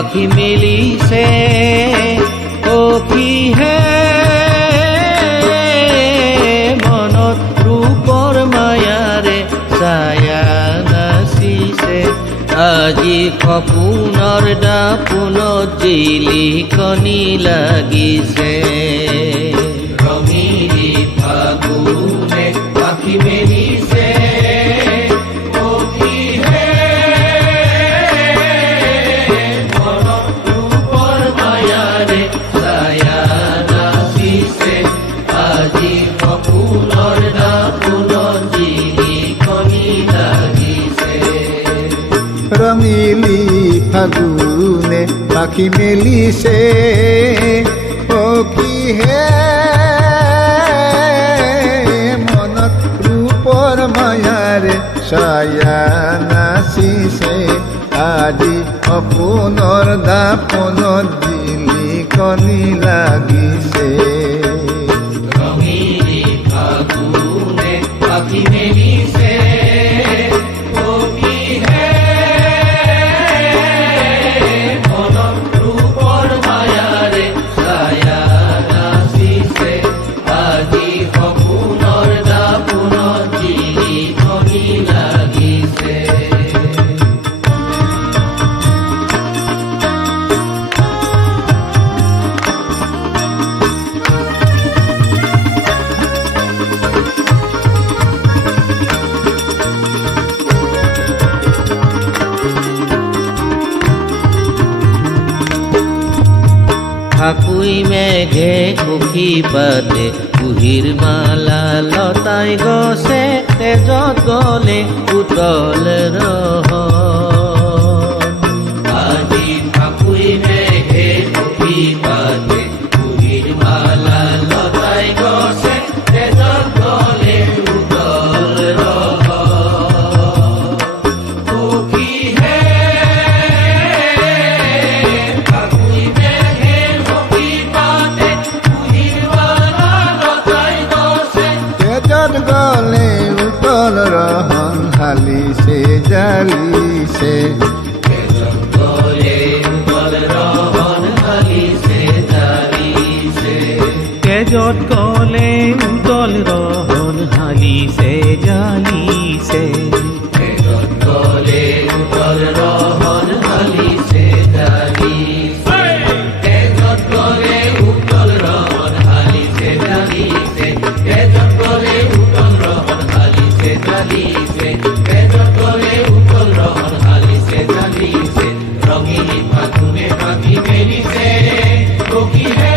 পাখি মেলিছে সখীহে মনত ৰূপৰ মায়াৰে ছায়া নাচিছে আজি সপোনৰ দাপোনত জিলিকনি লাগিছে ৰঙিলী ফাগুনে পাখি মেলিছে ৰঙিলি ফাগুনে পাখি মেলিছে সখীহে মনত ৰূপৰ মায়াৰে ছায়া নাচিছে আজি সপোনৰ দাপোনত জিলিকনি লাগিছে ৰঙিলী ফাগুনে পাখি মেলিছে ফাকুই মেঘে কুকি পাতে কুহিৰ মালা লতাই গছে তেজত গলে উতল ৰহ আজি ফাকুই মেঘে কুকি পাতে কুহিৰ মালা লতাই গছে তেজত গলে উতল ৰহ গলে উতল রহন হালিছে জালিছে গলে উতল রহন হালিছে জালিছে তেজত গলে উতল রহন হালিছে জালিছে তেজত গলে উতল রহন হালিছে জালিছে তেজত গলে উতল রহন হালিছে জালিছে তেজত গলে উতল রহন হালিছে জালিছে তেজত গলে উতল রহন হালিছে জালিছে রঙিলী ফাগুনে পাখি মেলিছে সখীহে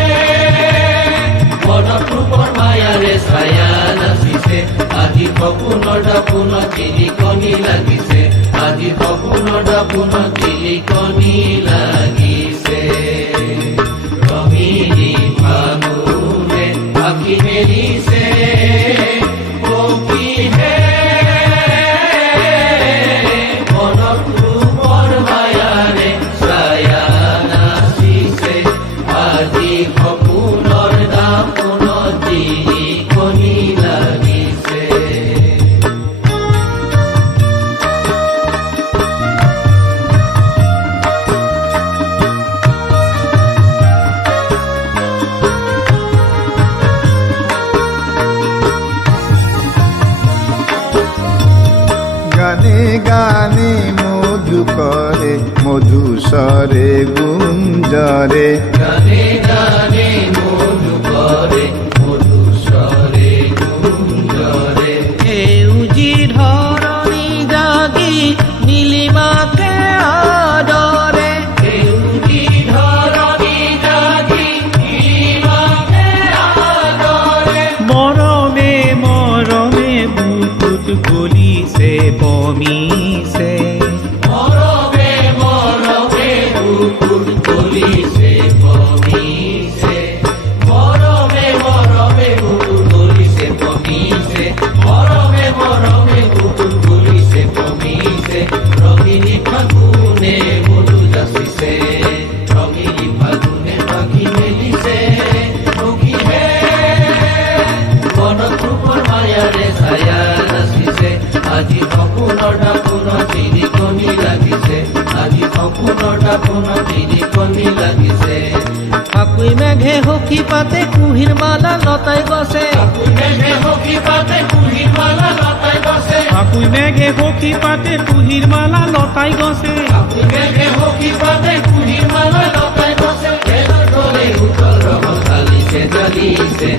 মনত ৰূপৰ মায়াৰে ছায়া নাচিছে আজি সপোনৰ দাপোনত জিলিকনি লাগিছে আজি সপোনৰ দাপোনত জিলিকনি লাগিছে ৰঙিলী ফাগুনে পাখি মেলিছে সখীহে মনত ৰূপৰ মায়াৰে ছায়া নাচিছে আজি সপোনৰ দাপোনত জিলিকনি লাগিছে গানে গানে মধু কৰে মধুস্বৰে গুঞ্জৰে গানে গানে মধু কৰে মধুস্বৰে গুঞ্জৰে সেউজী ধৰণী জাগি নীলিমাকে আদৰে সেউজী ধৰণী জাগি নীলিমাকে আদৰে মৰমে মৰমে বুকুত গলিছে বমিছে মৰমে মৰমে বুকুত নদীর কনি লাগিছে। ফাকুই মেঘে হকি পাতে কুহির মালা লতায় গছে। মেঘে হকি পাতে কুহির মালা লতায় গছে। ফাকুই মেঘে হকি পাতে কুহির মালা লতায় গছে। মেঘে হকি পাতে কুহির মালা লতায় গছে। বেদর করে উতল রহল জ্বালিছে জ্বালিছে